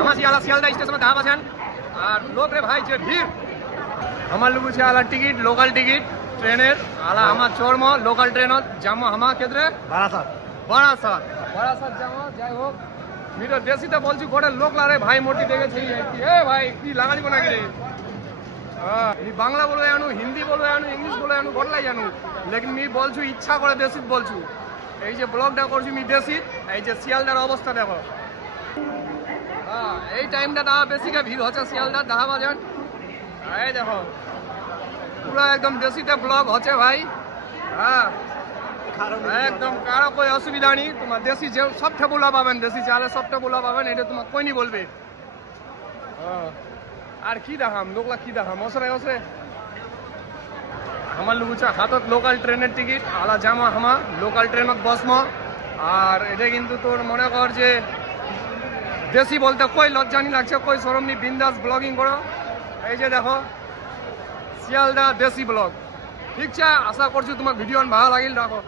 আমার শিয়ালদা স্টেশনে দাঁড়া আছেন আর লোক রে ভাই যে ভিড় আমার লোক আছে আলা টিকিট লোকাল টিকিট ট্রেনের আলা আমার চর্ম লোকাল ট্রেনত যাবো আমার ক্ষেত্রে বারাসাত যাবো যাই হোক মিটো দেশিতে বলছি গোটে লোক লারে ভাই মোটি দেখেছি এ ভাই কি লাগালিব নাকি রে বাংলা বলবে জানু হিন্দি বলবে জানু ইংলিশ বলবে জানু গড়লাই জানু লেকিন মি বলছু ইচ্ছা করে দেশিত বলছু এই যে ব্লগটা করছি মি দেশিত এই যে শিয়ালদার অবস্থা দেখো এই টাইমটা দাওয়া বেশিকে ভিড় হচ্ছে শিয়ালদার দাহা বাজান এই দেখো পুরো একদম দেশিতে ব্লগ হচ্ছে ভাই হ্যাঁ একদম কারো কোনো অসুবিধা নেই তোমার দেশি যে সবটা বোলা পাবেন দেশি চালে সবটা বোলা পাবেন এটা তোমার কই নি বলবে আর কি দেখাম লোকলা কি দেখাম ওসরে আমার লোক হচ্ছে হাতত লোকাল ট্রেনের টিকিট আলা জামা হামা লোকাল ট্রেনত বসম আর এটা কিন্তু তোর মনে কর যে দেশি বলতে কই লজ্জা নি লাগছে কই শরম নি বিন্দাস ব্লগিং করো এই যে দেখো শিয়ালদা দেশি ব্লগ ঠিক আছে আশা করছি তোমার ভিডিও ভালো লাগিল রাখো